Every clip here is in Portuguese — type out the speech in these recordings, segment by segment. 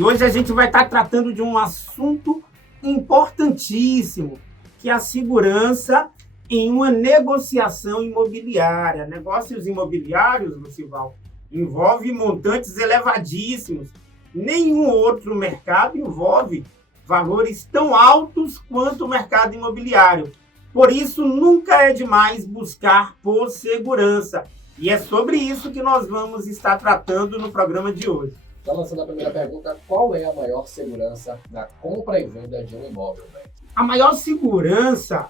E hoje a gente vai estar tratando de um assunto importantíssimo, que é a segurança em uma negociação imobiliária. Negócios imobiliários, Lucival, envolve montantes elevadíssimos. Nenhum outro mercado envolve valores tão altos quanto o mercado imobiliário. Por isso, nunca é demais buscar por segurança. E é sobre isso que nós vamos estar tratando no programa de hoje. Então, lançando a primeira pergunta, qual é a maior segurança na compra e venda de um imóvel, velho? A maior segurança,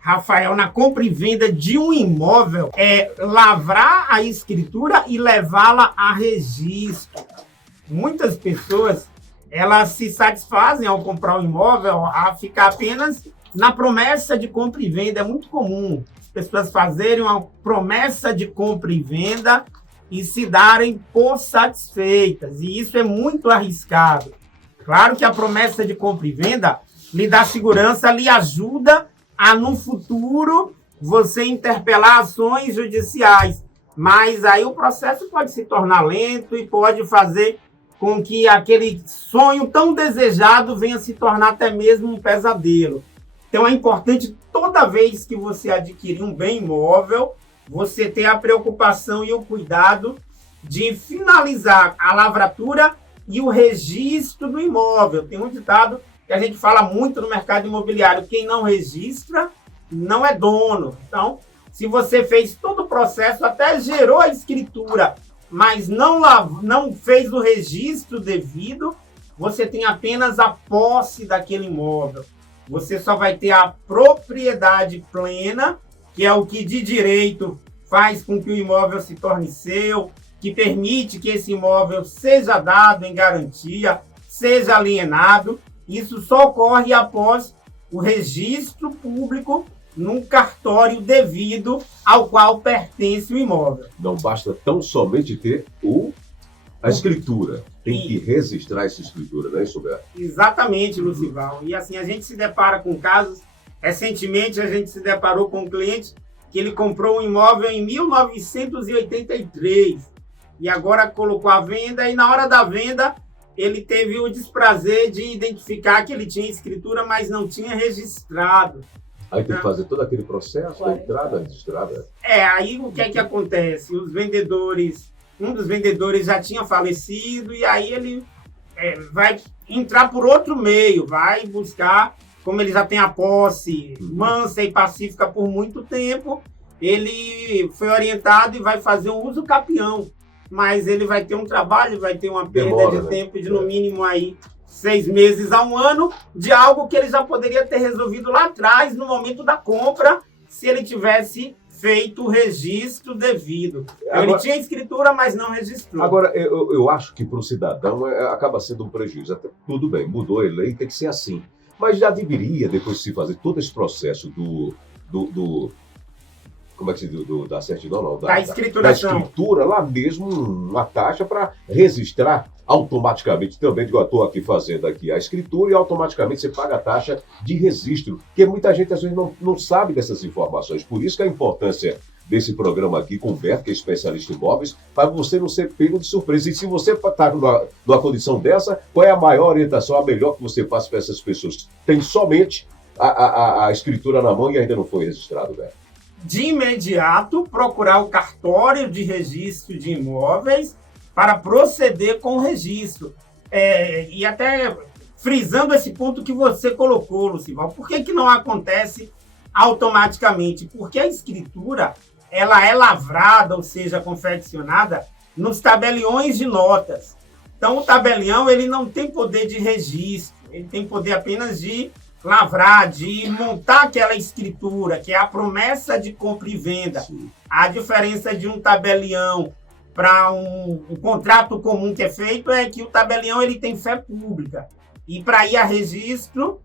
Rafael, na compra e venda de um imóvel é lavrar a escritura e levá-la a registro. Muitas pessoas, elas se satisfazem ao comprar um imóvel a ficar apenas na promessa de compra e venda. É muito comum as pessoas fazerem uma promessa de compra e venda e se darem por satisfeitas. E isso é muito arriscado. Claro que a promessa de compra e venda lhe dá segurança, lhe ajuda a, no futuro, você interpelar ações judiciais. Mas aí o processo pode se tornar lento e pode fazer com que aquele sonho tão desejado venha se tornar até mesmo um pesadelo. Então é importante, toda vez que você adquirir um bem imóvel, você ter a preocupação e o cuidado de finalizar a lavratura e o registro do imóvel. Tem um ditado que a gente fala muito no mercado imobiliário: quem não registra não é dono. Então, se você fez todo o processo, até gerou a escritura, mas não fez o registro devido, você tem apenas a posse daquele imóvel. Você só vai ter a propriedade plena, que é o que de direito faz com que o imóvel se torne seu, que permite que esse imóvel seja dado em garantia, seja alienado. Isso só ocorre após o registro público num cartório devido ao qual pertence o imóvel. Não basta tão somente ter a escritura. Tem que registrar essa escritura, não é isso, Beto? Exatamente, Lucival. E assim, a gente se depara com casos. Recentemente, a gente se deparou com um cliente que ele comprou um imóvel em 1983 e agora colocou à venda, e na hora da venda ele teve o desprazer de identificar que ele tinha escritura, mas não tinha registrado. Aí tem que fazer todo aquele processo, a entrada, a registrada. Aí o que é que acontece? Um dos vendedores já tinha falecido, e aí ele vai entrar por outro meio, vai buscar, como ele já tem a posse mansa e pacífica por muito tempo, ele foi orientado e vai fazer um uso capião. Mas ele vai ter um trabalho, vai ter uma perda de tempo de no mínimo aí 6 meses a 1 ano, de algo que ele já poderia ter resolvido lá atrás, no momento da compra, se ele tivesse feito o registro devido. Ele tinha escritura, mas não registrou. Agora, eu acho que para o cidadão acaba sendo um prejuízo. Até, tudo bem, mudou a lei, tem que ser assim. Mas já deveria, depois de se fazer todo esse processo como é que se diz? Da certidão, não? Da escrituração. Da escritura, lá mesmo, uma taxa para registrar automaticamente. Também, eu estou aqui fazendo aqui a escritura e automaticamente você paga a taxa de registro. Porque muita gente, às vezes, não sabe dessas informações. Por isso que a importância desse programa aqui com o Beto, que é especialista em imóveis, para você não ser pego de surpresa. E se você está numa condição dessa, qual é a maior orientação, a melhor que você faz para essas pessoas? Tem somente a escritura na mão e ainda não foi registrado, Beto. De imediato, procurar o cartório de registro de imóveis para proceder com o registro. E até frisando esse ponto que você colocou, Lucival, por que não acontece automaticamente? Porque a escritura ela é lavrada, ou seja, confeccionada nos tabeliões de notas. Então, o tabelião ele não tem poder de registro, ele tem poder apenas de lavrar, de montar aquela escritura, que é a promessa de compra e venda. Sim. A diferença de um tabelião para um contrato comum que é feito é que o tabelião ele tem fé pública. E para ir a registro,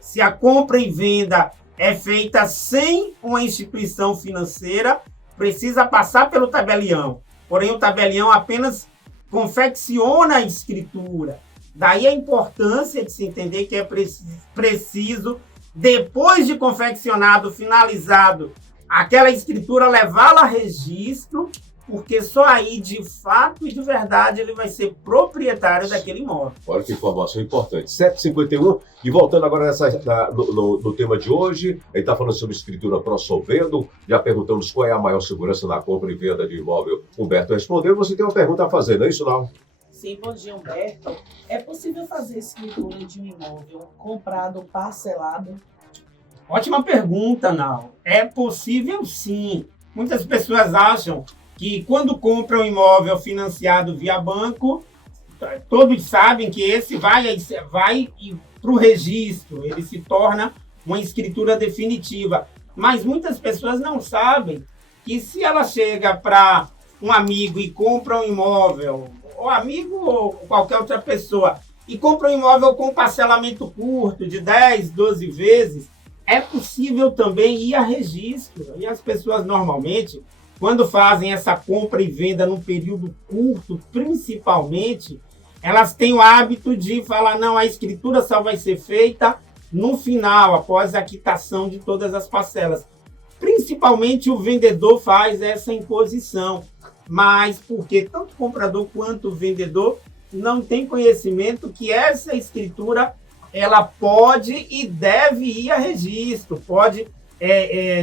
se a compra e venda é feita sem uma instituição financeira, precisa passar pelo tabelião. Porém, o tabelião apenas confecciona a escritura. Daí a importância de se entender que é preciso, depois de confeccionado, finalizado, aquela escritura levá-la a registro porque só aí, de fato e de verdade, ele vai ser proprietário daquele imóvel. Olha que informação importante. 7h51, e voltando agora no tema de hoje, a gente está falando sobre escritura pró-solvendo, já perguntamos qual é a maior segurança na compra e venda de imóvel. Humberto respondeu, você tem uma pergunta a fazer, não é isso não? Sim, bom dia, Humberto. É possível fazer escritura de um imóvel comprado parcelado? Ótima pergunta, Nau. É possível sim. Muitas pessoas acham que quando compram um imóvel financiado via banco, todos sabem que esse vai para o registro, ele se torna uma escritura definitiva. Mas muitas pessoas não sabem que se ela chega para um amigo e compra um imóvel, ou amigo ou qualquer outra pessoa, e compra um imóvel com parcelamento curto, de 10, 12 vezes, é possível também ir a registro. E as pessoas normalmente, quando fazem essa compra e venda num período curto, principalmente, elas têm o hábito de falar, não, a escritura só vai ser feita no final, após a quitação de todas as parcelas. Principalmente o vendedor faz essa imposição, mas porque tanto o comprador quanto o vendedor não tem conhecimento que essa escritura ela pode e deve ir a registro, pode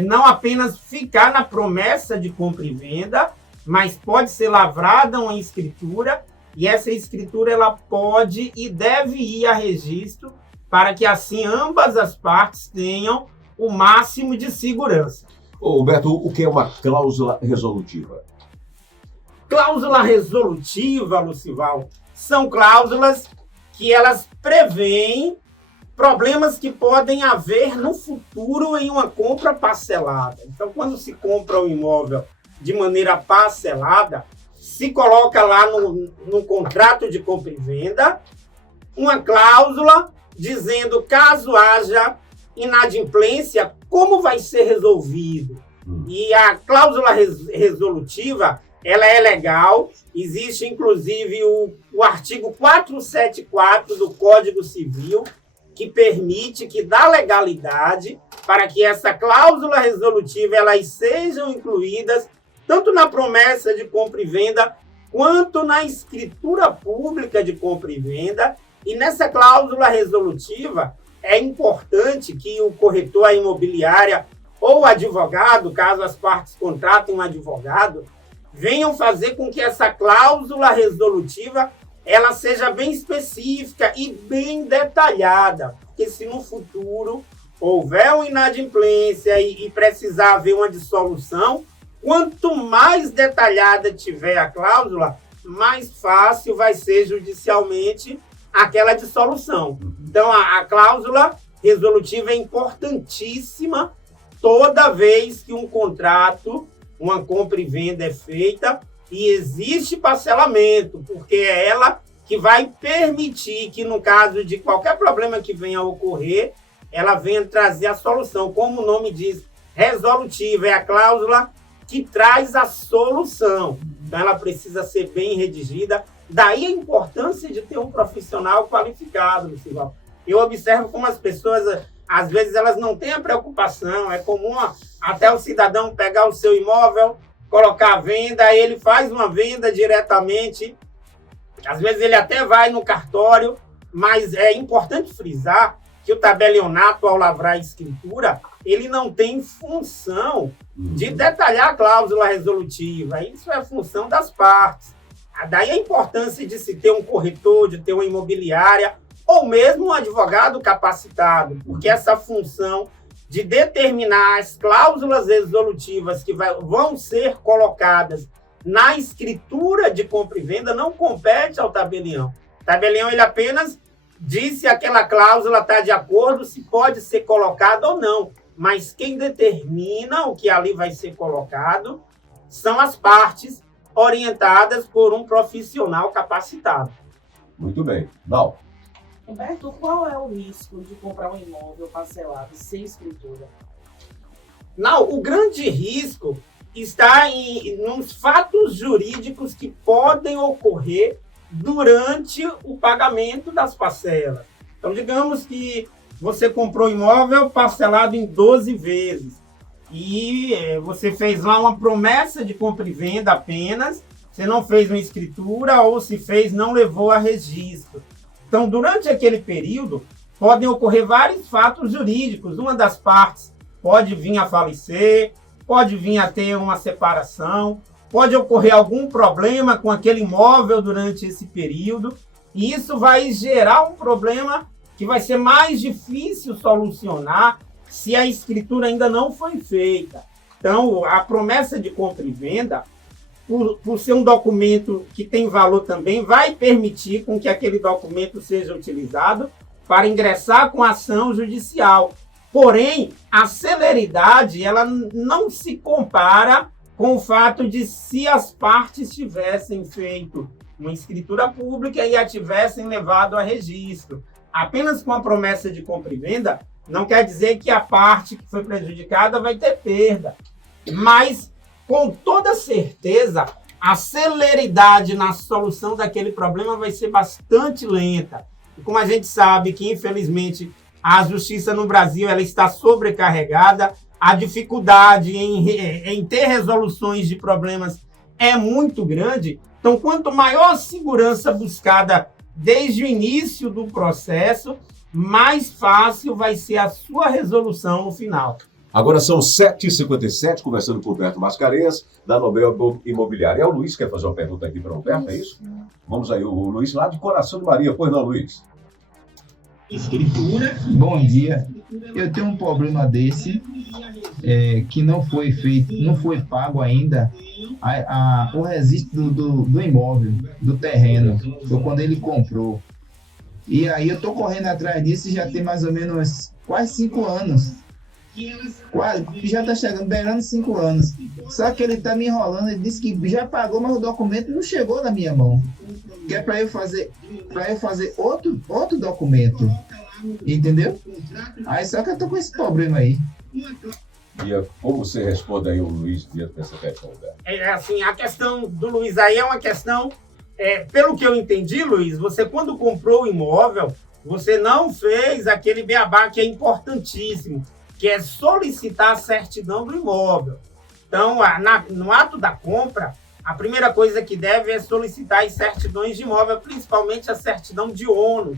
não apenas ficar na promessa de compra e venda, mas pode ser lavrada uma escritura, e essa escritura ela pode e deve ir a registro, para que assim ambas as partes tenham o máximo de segurança. Ô, Humberto, o que é uma cláusula resolutiva? Cláusula resolutiva, Lucival, são cláusulas que elas preveem problemas que podem haver no futuro em uma compra parcelada. Então, quando se compra um imóvel de maneira parcelada, se coloca lá no contrato de compra e venda uma cláusula dizendo caso haja inadimplência, como vai ser resolvido. E a cláusula resolutiva, ela é legal, existe inclusive o artigo 474 do Código Civil, que permite, que dá legalidade para que essa cláusula resolutiva elas sejam incluídas tanto na promessa de compra e venda quanto na escritura pública de compra e venda. E nessa cláusula resolutiva é importante que o corretor, a imobiliária ou o advogado, caso as partes contratem um advogado, venham fazer com que essa cláusula resolutiva ela seja bem específica e bem detalhada, porque se no futuro houver uma inadimplência e precisar haver uma dissolução, quanto mais detalhada tiver a cláusula, mais fácil vai ser judicialmente aquela dissolução. Então, a cláusula resolutiva é importantíssima toda vez que um contrato, uma compra e venda é feita, e existe parcelamento, porque é ela que vai permitir que, no caso de qualquer problema que venha a ocorrer, ela venha trazer a solução. Como o nome diz, resolutiva é a cláusula que traz a solução. Então, ela precisa ser bem redigida. Daí a importância de ter um profissional qualificado, Lucival. Eu observo como as pessoas, às vezes, elas não têm a preocupação. É comum até o cidadão pegar o seu imóvel, colocar a venda, aí ele faz uma venda diretamente, às vezes ele até vai no cartório, mas é importante frisar que o tabelionato, ao lavrar a escritura, ele não tem função de detalhar a cláusula resolutiva, isso é função das partes. Daí a importância de se ter um corretor, de ter uma imobiliária, ou mesmo um advogado capacitado, porque essa função de determinar as cláusulas resolutivas que vão ser colocadas na escritura de compra e venda não compete ao tabelião. O tabelião ele apenas diz se aquela cláusula está de acordo, se pode ser colocada ou não. Mas quem determina o que ali vai ser colocado são as partes orientadas por um profissional capacitado. Muito bem. Não. Humberto, qual é o risco de comprar um imóvel parcelado sem escritura? Não, o grande risco está nos fatos jurídicos que podem ocorrer durante o pagamento das parcelas. Então, digamos que você comprou um imóvel parcelado em 12 vezes. e você fez lá uma promessa de compra e venda apenas, você não fez uma escritura, ou se fez, não levou a registro. Então, durante aquele período, podem ocorrer vários fatos jurídicos. Uma das partes pode vir a falecer, pode vir a ter uma separação, pode ocorrer algum problema com aquele imóvel durante esse período, e isso vai gerar um problema que vai ser mais difícil solucionar se a escritura ainda não foi feita. Então, a promessa de compra e venda, por ser um documento que tem valor também, vai permitir com que aquele documento seja utilizado para ingressar com ação judicial. Porém, a celeridade ela não se compara com o fato de se as partes tivessem feito uma escritura pública e a tivessem levado a registro. Apenas com a promessa de compra e venda, não quer dizer que a parte que foi prejudicada vai ter perda. Mas, com toda certeza, a celeridade na solução daquele problema vai ser bastante lenta. E como a gente sabe que, infelizmente, a justiça no Brasil ela está sobrecarregada, a dificuldade em ter resoluções de problemas é muito grande. Então, quanto maior a segurança buscada desde o início do processo, mais fácil vai ser a sua resolução no final. Agora são 7h57, conversando com o Humberto Mascarenhas, da Nobel Imobiliária. O Luiz quer fazer uma pergunta aqui para o Humberto, é isso? Vamos aí, o Luiz lá de Coração de Maria. Pois não, Luiz? Escritura. Bom dia. Eu tenho um problema desse, que não foi feito, não foi pago ainda o registro do imóvel, do terreno, quando ele comprou. E aí eu tô correndo atrás disso e já tem mais ou menos quase 5 anos. Já tá chegando, beirando 5 anos. Só que ele tá me enrolando, ele disse que já pagou, mas o documento não chegou na minha mão. Que é para eu fazer outro documento. Entendeu? Aí só que eu tô com esse problema aí. E como você responde aí o Luiz diante dessa questão? Assim, a questão do Luiz aí é uma questão, pelo que eu entendi, Luiz, você quando comprou o imóvel, você não fez aquele beabá que é importantíssimo, que é solicitar a certidão do imóvel. Então, no ato da compra, a primeira coisa que deve é solicitar as certidões de imóvel, principalmente a certidão de ônus,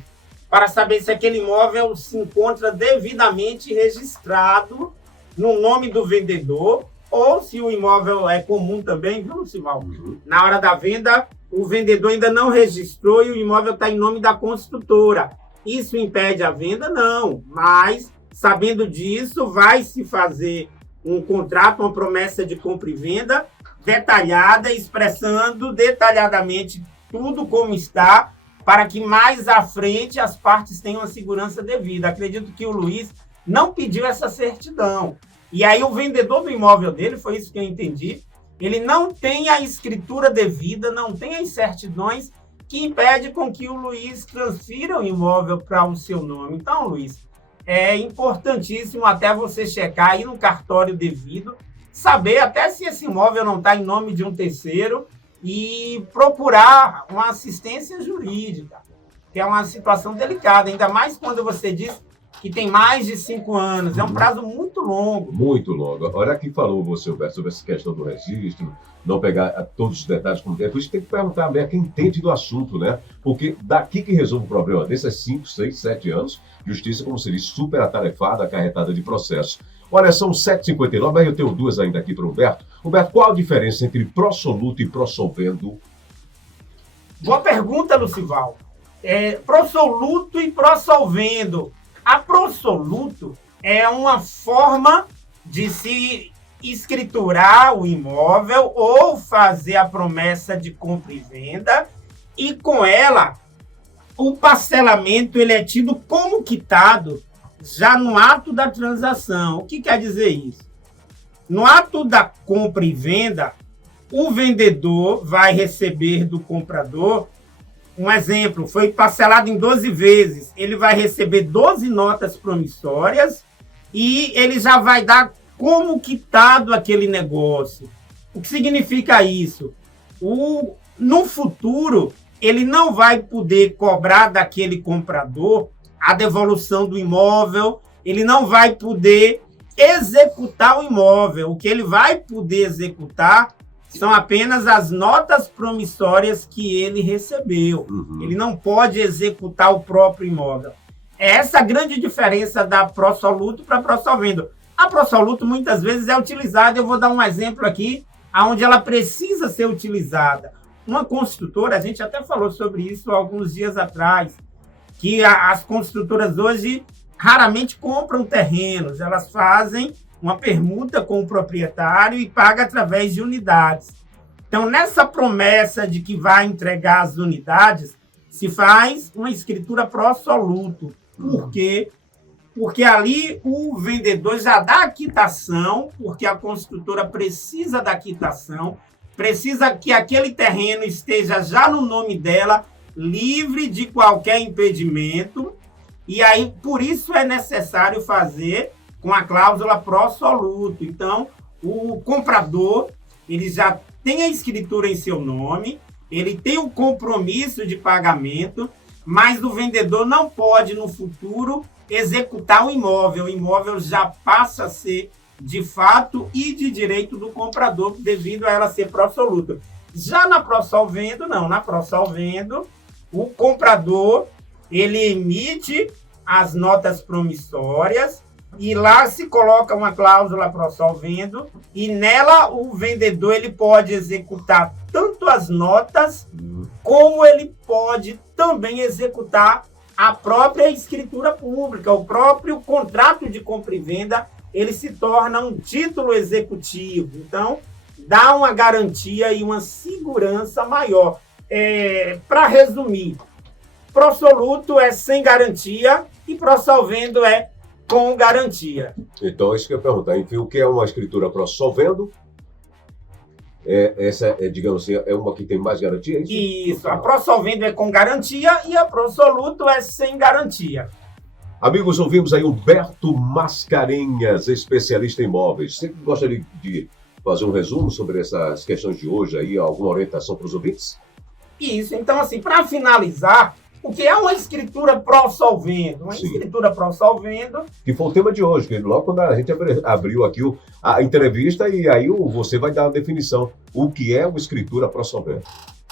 para saber se aquele imóvel se encontra devidamente registrado no nome do vendedor, ou se o imóvel é comum também, viu, Lucival? Na hora da venda, o vendedor ainda não registrou e o imóvel está em nome da construtora. Isso impede a venda? Não, mas sabendo disso, vai se fazer um contrato, uma promessa de compra e venda detalhada, expressando detalhadamente tudo como está, para que mais à frente as partes tenham a segurança devida. Acredito que o Luiz não pediu essa certidão. E aí o vendedor do imóvel dele, foi isso que eu entendi, ele não tem a escritura devida, não tem as certidões que impede com que o Luiz transfira o imóvel para o seu nome. Então, Luiz, é importantíssimo até você checar aí no cartório devido, saber até se esse imóvel não está em nome de um terceiro e procurar uma assistência jurídica, que é uma situação delicada, ainda mais quando você diz que tem mais de 5 anos, é um prazo muito longo. Muito longo. Olha aqui falou você, Humberto, sobre essa questão do registro, não pegar todos os detalhes como tem. Por isso tem que perguntar a quem entende do assunto, né? Porque daqui que resolve um problema desse é 5, 6, 7 anos, justiça como serviço super atarefada, acarretada de processo. Olha, são 7h59, aí eu tenho 2 ainda aqui para o Humberto. Humberto, qual a diferença entre prosoluto e prossolvendo? Boa pergunta, Lucival. Prosoluto e prossolvendo. A prosoluto é uma forma de se escriturar o imóvel ou fazer a promessa de compra e venda, e com ela o parcelamento ele é tido como quitado já no ato da transação. O que quer dizer isso? No ato da compra e venda, o vendedor vai receber do comprador, um exemplo, foi parcelado em 12 vezes, ele vai receber 12 notas promissórias e ele já vai dar como quitado aquele negócio. O que significa isso? No futuro, ele não vai poder cobrar daquele comprador a devolução do imóvel, ele não vai poder executar o imóvel. O que ele vai poder executar são apenas as notas promissórias que ele recebeu. Ele não pode executar o próprio imóvel. É essa a grande diferença da pró-soluto para a pró-solvendo. A pró-soluto muitas vezes é utilizada, eu vou dar um exemplo aqui, onde ela precisa ser utilizada. Uma construtora, a gente até falou sobre isso alguns dias atrás, que as construtoras hoje raramente compram terrenos, elas fazem uma permuta com o proprietário e paga através de unidades. Então, nessa promessa de que vai entregar as unidades, se faz uma escritura pró-soluto. Por quê? Porque ali o vendedor já dá a quitação, porque a construtora precisa da quitação, precisa que aquele terreno esteja já no nome dela, livre de qualquer impedimento, e aí por isso é necessário fazer com a cláusula pró-soluto. Então, o comprador, ele já tem a escritura em seu nome, ele tem o compromisso de pagamento, mas o vendedor não pode, no futuro, executar o imóvel já passa a ser de fato e de direito do comprador, devido a ela ser pró-soluto. Já na pró-solvendo, não. Na pró-solvendo, o comprador, ele emite as notas promissórias e lá se coloca uma cláusula pró-solvendo e nela o vendedor ele pode executar tanto as notas como ele pode também executar a própria escritura pública, o próprio contrato de compra e venda, ele se torna um título executivo. Então, dá uma garantia e uma segurança maior. Para resumir, pró-soluto é sem garantia e pró-solvendo é com garantia. Então, isso que eu ia perguntar. Enfim, o que é uma escritura pró-solvendo? Essa, digamos assim, é uma que tem mais garantia? É isso? Isso, a pró-solvendo é com garantia e a pró-soluto é sem garantia. Amigos, ouvimos aí Humberto Mascarenhas, especialista em imóveis. Você gostaria de fazer um resumo sobre essas questões de hoje aí, alguma orientação para os ouvintes? Isso, então assim, para finalizar, o que é uma escritura pró-solvendo? Uma escritura pró-solvendo... Que foi o tema de hoje, que logo quando a gente abriu aqui a entrevista, e aí você vai dar a definição. O que é uma escritura pró-solvendo?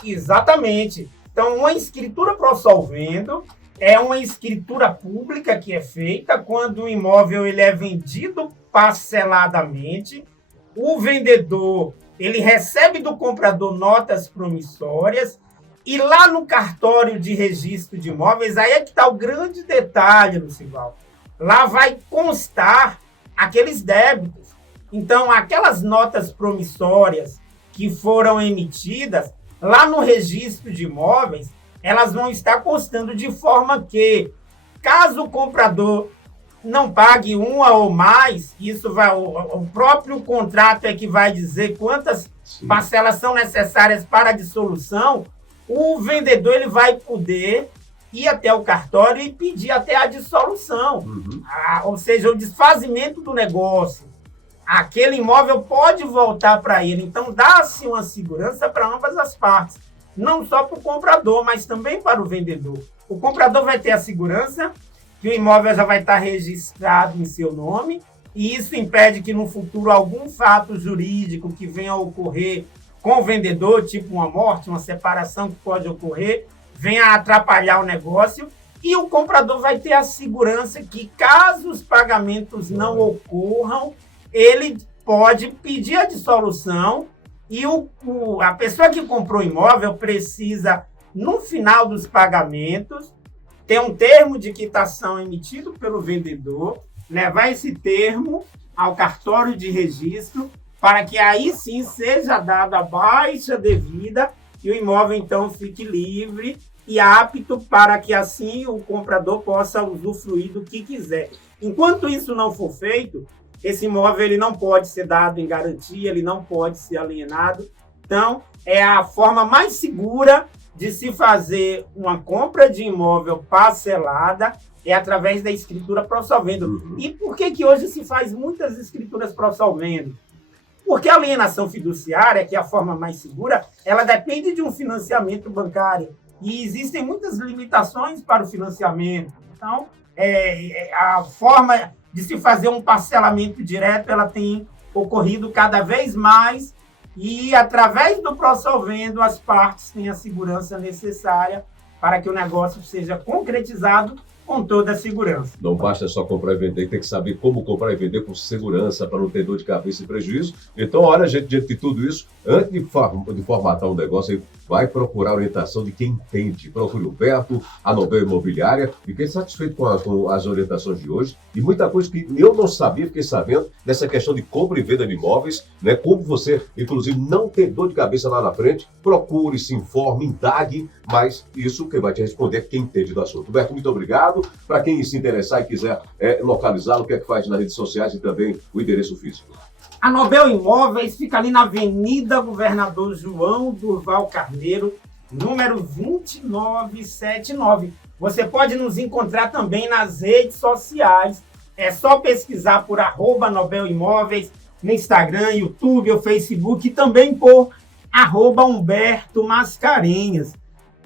Exatamente. Então, uma escritura pró-solvendo é uma escritura pública que é feita quando o imóvel ele é vendido parceladamente. O vendedor ele recebe do comprador notas promissórias. E lá no cartório de registro de imóveis, aí é que está o grande detalhe, Lucival. Lá vai constar aqueles débitos. Então, aquelas notas promissórias que foram emitidas, lá no registro de imóveis, elas vão estar constando de forma que, caso o comprador não pague uma ou mais, isso vai, o próprio contrato é que vai dizer quantas parcelas são necessárias para a dissolução. O vendedor ele vai poder ir até o cartório e pedir até a dissolução, ou seja, o desfazimento do negócio. Aquele imóvel pode voltar para ele. Então, dá-se uma segurança para ambas as partes, não só para o comprador, mas também para o vendedor. O comprador vai ter a segurança que o imóvel já vai estar registrado em seu nome, e isso impede que no futuro algum fato jurídico que venha a ocorrer com o vendedor, tipo uma morte, uma separação que pode ocorrer, venha a atrapalhar o negócio, e o comprador vai ter a segurança que, caso os pagamentos não ocorram, ele pode pedir a dissolução e a pessoa que comprou o imóvel precisa, no final dos pagamentos, ter um termo de quitação emitido pelo vendedor, levar esse termo ao cartório de registro, para que aí sim seja dada a baixa devida e o imóvel então fique livre e apto para que assim o comprador possa usufruir do que quiser. Enquanto isso não for feito, esse imóvel ele não pode ser dado em garantia, ele não pode ser alienado. Então, é a forma mais segura de se fazer uma compra de imóvel parcelada é através da escritura pró-solvendo. E por que hoje se faz muitas escrituras pró-solvendo? Porque a alienação fiduciária, que é a forma mais segura, ela depende de um financiamento bancário. E existem muitas limitações para o financiamento. Então, a forma de se fazer um parcelamento direto, ela tem ocorrido cada vez mais e, através do Prosolvendo, as partes têm a segurança necessária para que o negócio seja concretizado com toda a segurança. Não basta só comprar e vender, tem que saber como comprar e vender com segurança para não ter dor de cabeça e prejuízo. Então, olha, gente, diante de tudo isso, antes de formatar um negócio, vai procurar a orientação de quem entende. Procure o Beto, a Nobel Imobiliária. Fiquei satisfeito com as orientações de hoje. E muita coisa que eu não sabia, fiquei sabendo dessa questão de compra e venda de imóveis, né? Como você, inclusive, não ter dor de cabeça lá na frente. Procure, se informe, indague, mas isso quem vai te responder é quem entende do assunto. Beto, muito obrigado. Para quem se interessar e quiser localizá-lo, o que é que faz nas redes sociais e também o endereço físico? A Nobel Imóveis fica ali na Avenida Governador João Durval Carneiro, número 2979. Você pode nos encontrar também nas redes sociais. É só pesquisar por @Nobel Imóveis no Instagram, YouTube ou Facebook e também por @Humberto Mascarenhas.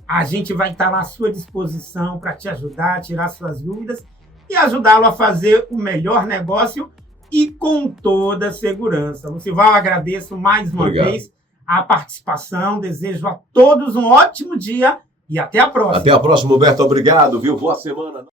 A gente vai estar lá à sua disposição para te ajudar, tirar suas dúvidas e ajudá-lo a fazer o melhor negócio e com toda a segurança. Lucival, agradeço mais uma vez a participação, desejo a todos um ótimo dia e até a próxima. Até a próxima, Humberto. Obrigado, viu? Boa semana.